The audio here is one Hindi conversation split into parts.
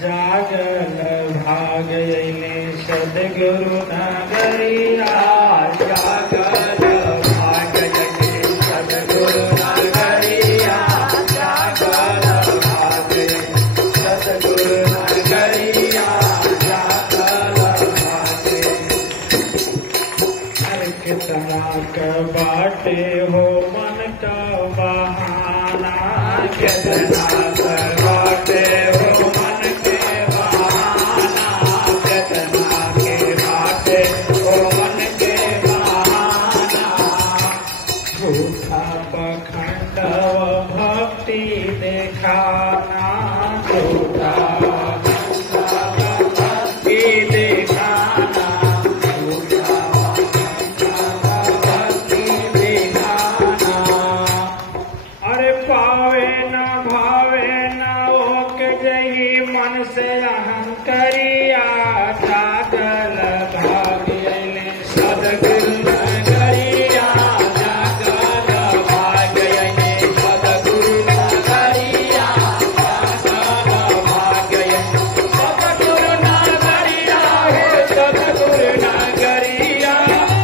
जागल भाग अइले सद्गुरु नगरिया, जागल भाग अइले सद्गुरु नगरिया, जागल भाग अइले सद्गुरु नगरिया, जागल भाग अरे कितना का बाटे हो मन का बहाना, कितना का बाटे हो मन के बहाना, कितना के बाटे हो मन के बहाना, झूठा पखंड भक्ति दिखाना, झूठा भक्ति दिखाना, झूठा भक्ति दिखाना। अरे पावे न भावे न ओके जही मन से अहंकरिया, जागल भाग अइले सद्गुरु नगरिया, जागल भाग अइले सद्गुरु नगरिया, जागल भाग अइले सद्गुरु नगरिया, हे सद्गुरु नगरिया,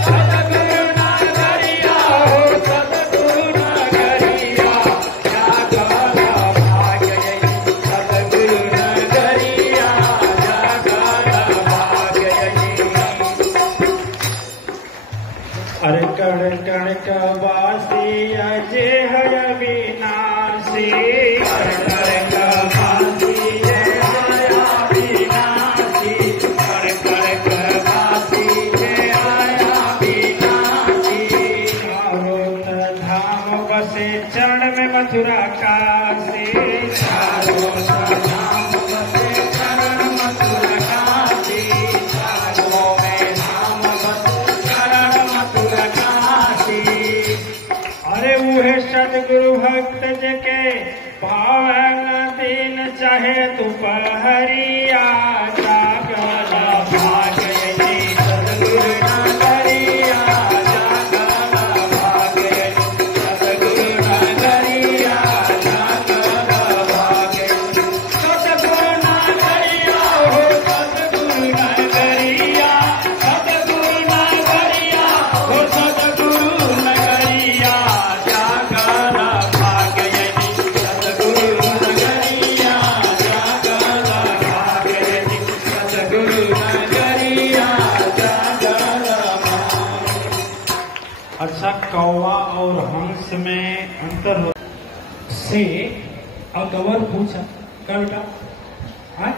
सद्गुरु नगरिया, हो सद्गुरु नगरिया, जागल भाग अइले सद्गुरु नगरिया, जागल भाग अइले। अरे कण कण का वासी अजय है अविनाशी, कण कण का वासी अजय अविनाशी, कण कण का वासी अजय अविनाशी, चारों धाम बसे चरण में मथुरा काशी, चारों धाम बसे चरण मथुरा काशी, चारों में धाम बसे चरण मथुरा काशी। अरे उहे सद्गुरु भक्त जके पावन दिन चाहे दोपहरिया, जागल भाग अइले सद्गुरु नगरिया, जागल भाग अइले सद्गुरु नगरिया, जागल भाग अइले सद्गुरु नगरिया, हो सद्गुरु नगरिया, सद्गुरु नगरिया, हो सद्गुरु नगरिया, जागल भाग अइले सद्गुरु नगरिया, जागल भाग अइले सद्गुरु नगरिया, जागल भाग। अच्छा, कौवा और हंस में अंतर हो से अकबर पूछा क्या बेटा? हाँ?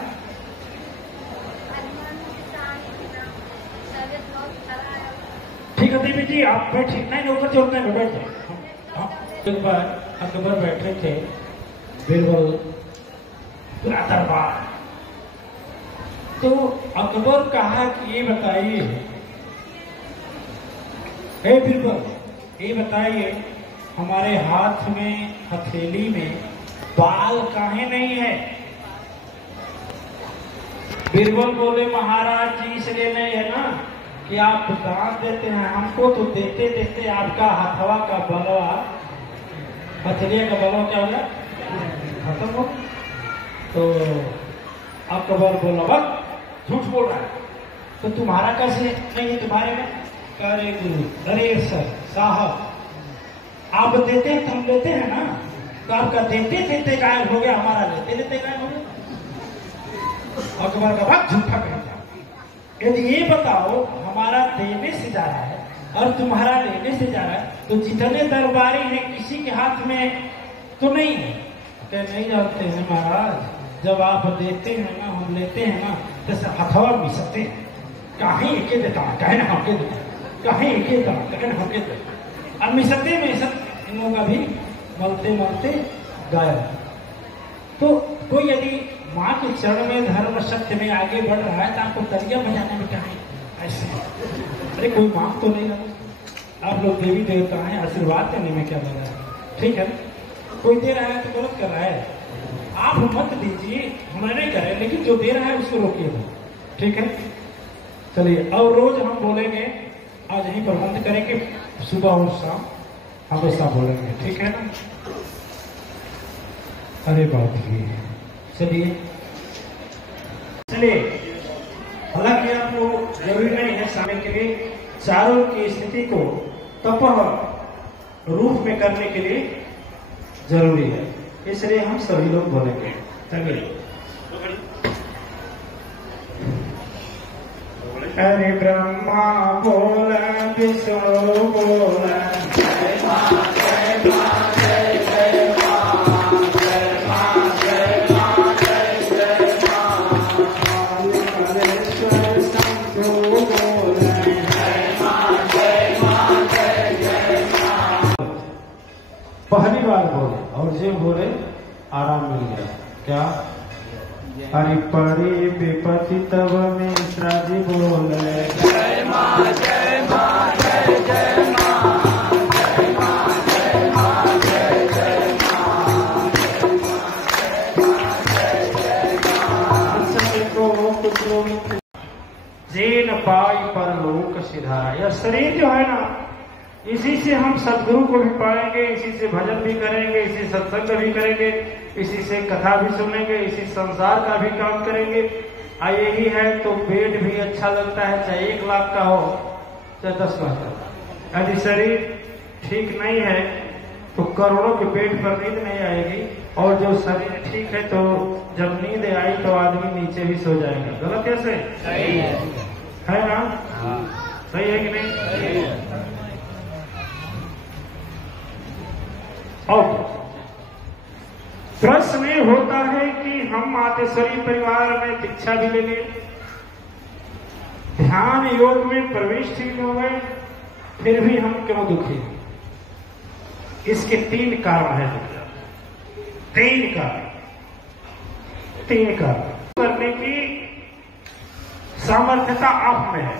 ठीक है देवी जी, आप बैठे नहीं ऊपर चलते हैं, बैठ जाए। एक बार अकबर बैठे थे बीरबल पूरा दरबार, तो अकबर कहा कि ये बताइए, हे बीरबल ये बताइए हमारे हाथ में हथेली में बाल काहे नहीं है? बीरबल बोले महाराज जी इसलिए नहीं है ना कि आप दान देते हैं हमको, तो देते देते आपका हथवा का बलवा, हथेलिया का बलवा क्या हो गया, खत्म हो। तो अकबर बोला बस झूठ बोल रहा है, तो तुम्हारा कैसे नहीं है तुम्हारे में? अरे गुरु, अरे सर साहब आप देते हैं तो हम लेते हैं ना, तो आपका देते देते गायब हो गया, हमारा लेते लेते गायब हो गया। अकबर का बात झूठा कहता, यदि ये बताओ हमारा देने से जा रहा है और तुम्हारा लेने से जा रहा है, तो जितने दरबारी हैं किसी के हाथ में तो नहीं है? क्या नहीं जानते हैं महाराज, जब आप देते हैं ना हम लेते हैं ना, तो हथवा मिल सकते हैं, कहीं एके देता कहे ना हमके देता, कहीं एके देता कहे ना हमके देता, अब मिसते में सब इन लोगों का भी मलते मलते गायब। तो कोई यदि माँ के चरण में धर्म सत्य में आगे बढ़ रहा है तो आपको तरिया बजाने में क्या है ऐसे? अरे कोई मांग तो नहीं रहा, आप लोग देवी देवता हैं, आशीर्वाद देने में क्या लगा है? ठीक है, कोई दे रहा है तो गलत कर रहा है, आप मत दीजिए, हमें नहीं करे, लेकिन जो दे रहा है उसको रोकिए। ठीक है, चलिए और रोज हम बोलेंगे, आज यही प्रबंध करेंगे, सुबह और शाम हमेशा बोलेंगे, ठीक है ना? अरे बात ये चलिए इसलिए हालांकि आपको जरूरी नहीं है सामने के लिए चारों की स्थिति को तपह रूप में करने के लिए जरूरी है, इसलिए हम सभी लोग बोलेंगे। चलिए, हरे ब्रह्मा बोल, विष्णु बोल, जय मां जय मां जय जय मां, जय मां जय मां जय जय मां, हरेश्वर शंभु बोल, जय मां जय मां जय जय मां। पहली बार बोले और जो बोले आराम मिल गया। क्या? हरि परि विपति तब मिश्रा जी बोले, जय मां जय मां जय जय मां, जय मां जय मां जय जय मां, जय जय मां। जेन पाई परलोक सिधारा। यह शरीर जो है ना, इसी से हम सदगुरु को भी पाएंगे, इसी से भजन भी करेंगे, इसी सत्संग भी करेंगे, इसी से कथा भी सुनेंगे, इसी संसार का भी काम करेंगे। यही है तो पेट भी अच्छा लगता है, चाहे 1 लाख का हो चाहे 10 लाख का। यदि शरीर ठीक नहीं है तो करोड़ों के पेट पर नींद नहीं आएगी, और जो शरीर ठीक है तो जब नींद आई तो आदमी नीचे भी सो जाएगा। गलत कैसे है ना? सही है कि नहीं? सही है। और प्रश्न ये होता है कि हम मातेश्वरी परिवार में दीक्षा भी ले लें, ध्यान योग में प्रवेश ठीक हो गए, फिर भी हम क्यों दुखी हैं? इसके 3 कारण है। 3 कारण करने की सामर्थ्यता आप में है।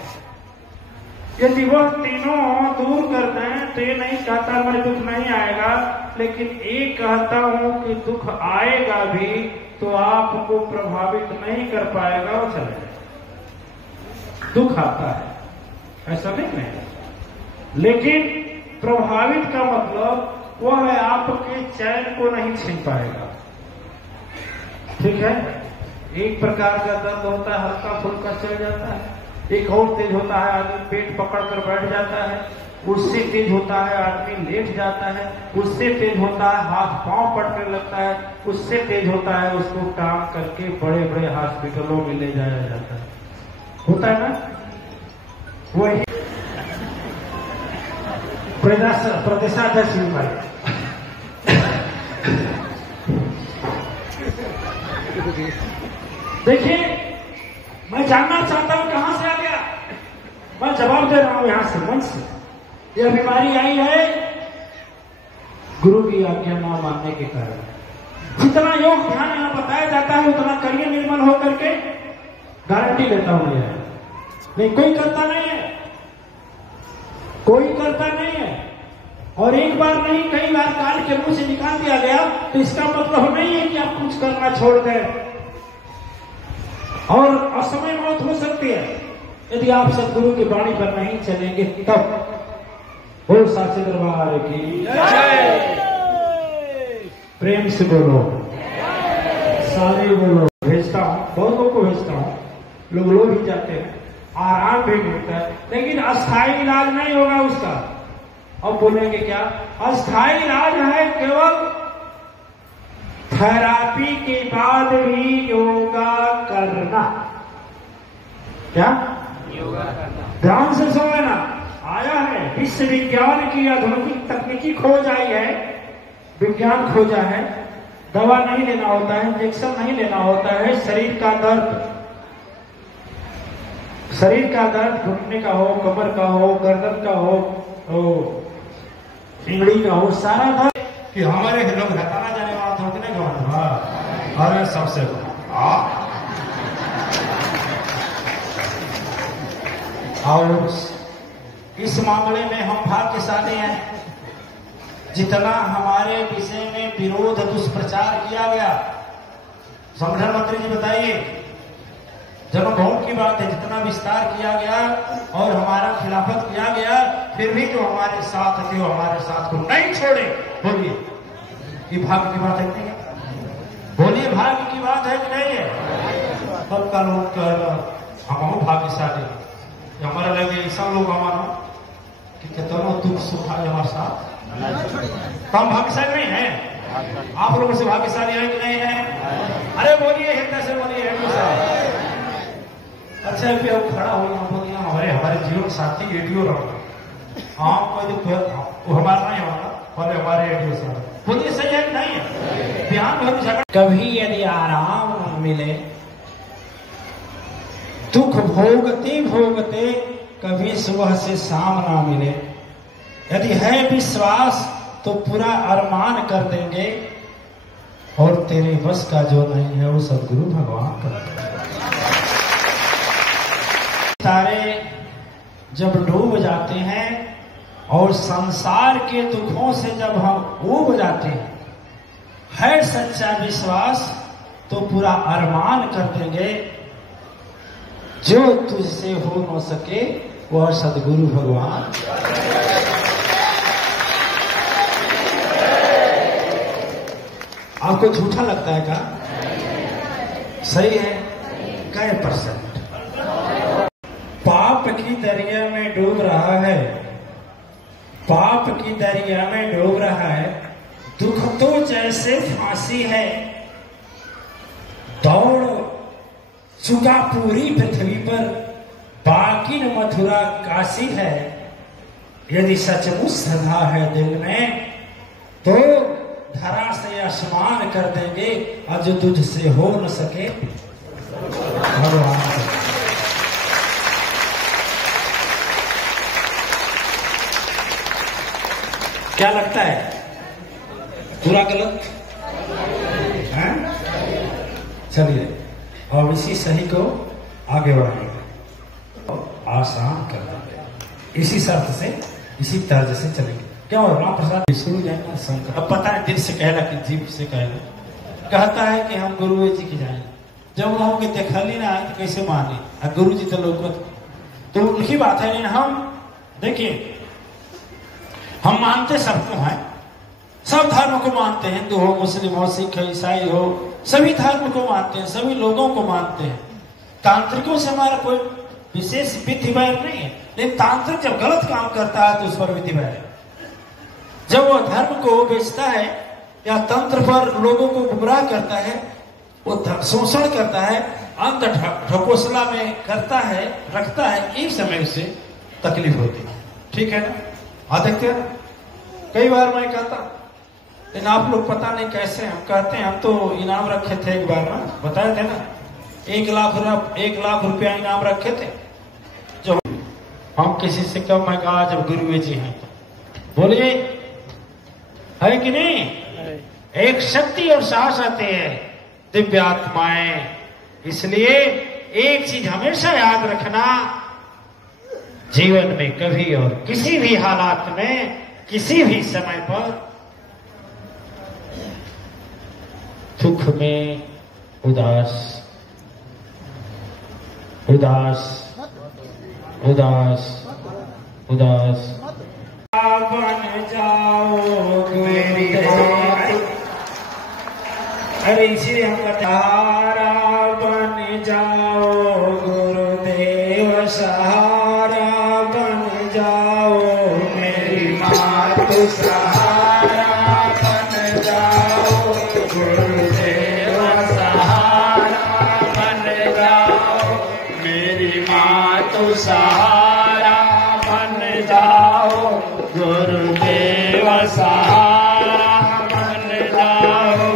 यदि वह तीनों दूर कर दें तो ये नहीं कहता मैं दुख नहीं आएगा, लेकिन एक कहता हूं कि दुख आएगा भी तो आपको प्रभावित नहीं कर पाएगा, वो चले जाएगा। दुख आता है, ऐसा नहीं है, लेकिन प्रभावित का मतलब वह है आपके चैन को नहीं छीन पाएगा। ठीक है? एक प्रकार का दर्द होता है, हल्का फुल्का चल जाता है। एक और तेज होता है, आदमी पेट पकड़कर बैठ जाता है। उससे तेज होता है, आदमी लेट जाता है। उससे तेज होता है, हाथ पांव पटने लगता है। उससे तेज होता है, उसको काम करके बड़े बड़े हॉस्पिटलों में ले जाया जाता है। होता है ना? वही प्रदेशाध्यक्ष भाई, देखिए, मैं जानना चाहता हूं कहां से आ गया। मैं जवाब दे रहा हूं यहां से, मंच से। यह बीमारी आई है गुरु की आज्ञा न मानने के कारण। जितना योग ध्यान यहां बताया जाता है उतना करिए निर्मल होकर के, गारंटी देता हूं मैं। नहीं, कोई करता नहीं है, कोई करता नहीं है। और एक बार नहीं, कई बार कान के मुंह से निकाल दिया गया तो इसका मतलब नहीं है कि आप कुछ करना छोड़ दें। और असमय मौत हो सकती है यदि आप सदगुरु की वाणी पर नहीं चलेंगे तब। बोल साचे दरबार की जय। प्रेम से बोलो, सारे बोलो। भेजता हूं, बहुत लोगों को भेजता हूं, लोग लो भी जाते हैं, आराम भी मिलता है, लेकिन अस्थायी इलाज नहीं होगा उसका। अब बोलेंगे क्या? अस्थायी इलाज है केवल थेरापी के बाद भी योगा करना। क्या? योगा करना। ध्यान से सुन लेना। आया है, विश्व विज्ञान की आधुनिक तकनीकी खोज आई है, विज्ञान खोजा है। दवा नहीं लेना होता है, इंजेक्शन नहीं लेना होता है। शरीर का दर्द घुटने का हो, कमर का हो, गर्दन का हो, इंगड़ी का हो, सारा दर्द कि हमारे लोग हटाना जाने वाला थोड़ने का मतलब। अरे सबसे और इस मामले में हम भाग्यशाली हैं। जितना हमारे विषय में विरोध दुष्प्रचार किया गया, संगठन मंत्री जी बताइए, जन्मभूमि की बात है, जितना विस्तार किया गया और हमारा खिलाफत किया गया, फिर भी जो हमारे साथ थे वो हमारे साथ को नहीं छोड़े। बोलिए, ये भाग्य की बात है कि नहीं है? बोलिए, भाग्य की बात है कि नहीं है? तब का लोग कहेगा हम भाग्यशाली, हमारा लगे ऐसा लोग हमारा कि कितना दुख सुख है हमारे साथ। तो हम भाग्यशाली नहीं है? आप लोगों से भाग्यशाली है कि नहीं है? अरे बोलिए, हिंदी से बोलिए, हिंदी से। अच्छा फिर अब खड़ा हो गया, बोलिए हमारे जीवन साथी रेडियो रहा। हाँ कोई हमारा नहीं होगा, पहले हमारे रेडियो से बोलिए, सही है कि नहीं है? ध्यान भर झगड़ा। कभी यदि आराम न मिले, दुख भोगते भोगते कभी सुबह से शाम ना मिले, यदि है विश्वास तो पूरा अरमान कर देंगे, और तेरे बस का जो नहीं है वो सदगुरु भगवान कर देंगे। तारे जब डूब जाते हैं और संसार के दुखों से जब हम ऊब जाते हैं, है सच्चा विश्वास तो पूरा अरमान कर देंगे, जो तुझसे हो न सके वह सदगुरु भगवान। आपको झूठा लगता है क्या? सही है? कै %? पाप की दरिया में डूब रहा है, पाप की दरिया में डूब रहा है, दुख तो जैसे फांसी है, दौड़ चुका पूरी पृथ्वी पर, बाकी न मथुरा काशी है। यदि सचमुच श्रद्धा है दिल में तो धरा से आसमान कर देंगे, और जो तुझसे हो न सके भगवान से। क्या लगता है? पूरा गलत है? चलिए और इसी सही को आगे बढ़ाएंगे, आसान कर देंगे, इसी शर्त से, इसी तर्ज से चलेंगे। क्या हो राम प्रसाद शुरू जाएगा शंकर, अब पता है दिल से कहला कि जीभ से कहला, कहता है कि हम गुरु जी की जाए, जब लोगों के देखली ना आए तो कैसे माने, गुरु जी तो लोग तो उनकी बात है। हम देखिए, हम मानते सबको हैं, सब धर्म को मानते हैं, हिंदू हो, मुस्लिम हो, सिख हो, ईसाई हो, सभी धर्म को मानते हैं, सभी लोगों को मानते हैं। तांत्रिकों से हमारा कोई विशेष विधि वैर नहीं है, लेकिन तांत्रिक जब गलत काम करता है तो उस पर विधि वैर है। जब वो धर्म को बेचता है या तंत्र पर लोगों को गुमराह करता है, वो शोषण करता है, अंत ढकोसला में करता है, रखता है, एक समय उससे तकलीफ होती है। ठीक है ना? हाँ देखते हैं, कई बार मैं कहता, लेकिन आप लोग पता नहीं कैसे हम कहते हैं, हम तो इनाम रखे थे एक बार ना, बताए थे ना, 1 लाख रुपया इनाम रखे थे, जो हम किसी से कम है कहा जब गुरु जी हैं। बोलिए, है कि नहीं? एक शक्ति और साहस आते हैं दिव्य आत्माएं। इसलिए एक चीज हमेशा याद रखना, जीवन में कभी और किसी भी हालात में, किसी भी समय पर दुख में उदास उदास उदास उदास बन जाओ मेरी बात। अरे इसीलिए हम सहारा बन जाओ गुरुदेव, सहारा बन जाओ मेरी मात, सहारा बन जाओ गुरुदेव, सहारा बन जाओ मेरी मात, सहारा बन जाओ गुरुदेव, सहारा बन जाओ।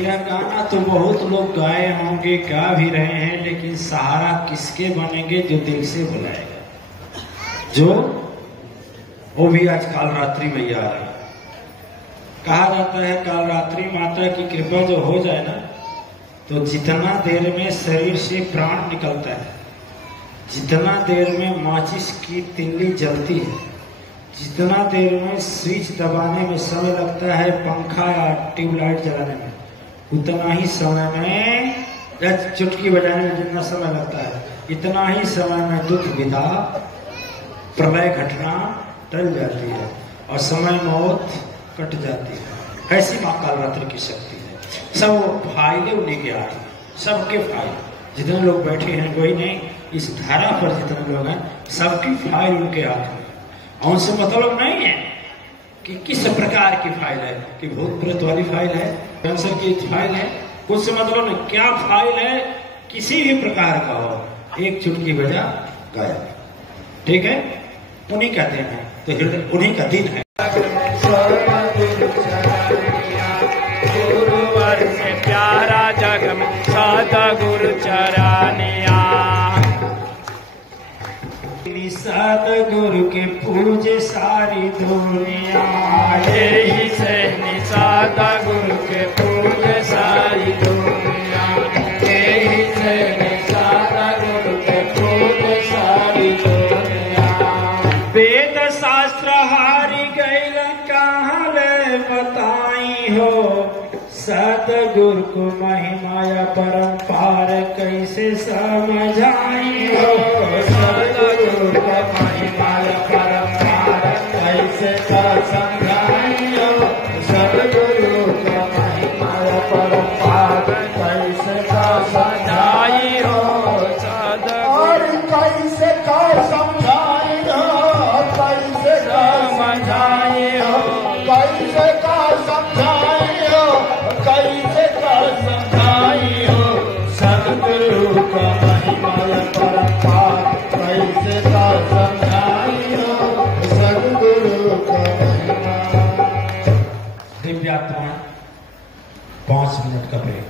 यह गाना तो बहुत लोग गाए होंगे, गा भी रहे हैं, लेकिन सहारा किसके बनेंगे? जो दिल से बुलाएगा, जो वो भी आज काल रात्रि में आ रही। कहा जाता है काल रात्रि माता की कृपा जो हो जाए ना, तो जितना देर में शरीर से प्राण निकलता है, जितना देर में माचिस की तिल्ली जलती है, जितना देर में स्विच दबाने में समय लगता है, पंखा या ट्यूबलाइट जलाने में, उतना ही समय में, या चुटकी बजाने में जितना समय लगता है, इतना ही समय में दुख विदा, प्रलय घटना टल जाती है और समय मौत कट जाती है। ऐसी मां कालरात्रि की शक्ति है। सब फाइलें उन्हीं के हाथ में, सबके फाइल, जितने लोग बैठे हैं कोई नहीं, इस धारा पर जितने लोग हैं सबकी फाइल उनके हाथ में। और उनसे मतलब नहीं है कि किस प्रकार की फाइल है, कि भूत प्रेत वाली फाइल है, कैंसर की फाइल है, कुछ से मतलब नहीं। क्या फाइल है, किसी भी प्रकार का हो, एक चुटकी बजा गायब। ठीक है, उन्हीं का दिन है, तो हृदय उन्हीं का दिन है। गुरुवर से प्यारा जग में सतगुरु चरानिया, सतगुरु के पूजे सारी दुनिया, यही से सतगुरु के पूजे सारी दुनिया, यही से सतगुरु के पूजे सारी दुनिया। वेद शास्त्र हारी गैल कहाँ ले बताई हो, सतगुरु को महिमाया परंपार कैसे समझाई हो, सतगुरु को महिमाया परंपार कैसे समझाई हो, सतगुरु को महिमाया परंपार कैसे समझाई हो, और कैसे का समझाई हो, कैसे का समझाई हो, कैसे का समझाई हो, कैसे का समझाई हो, सतगुरु का महिमा परंपार कैसे का समझाई हो, सतगुरु का महिमा। दिव्यात्मा 5 मिनट का ब्रेक।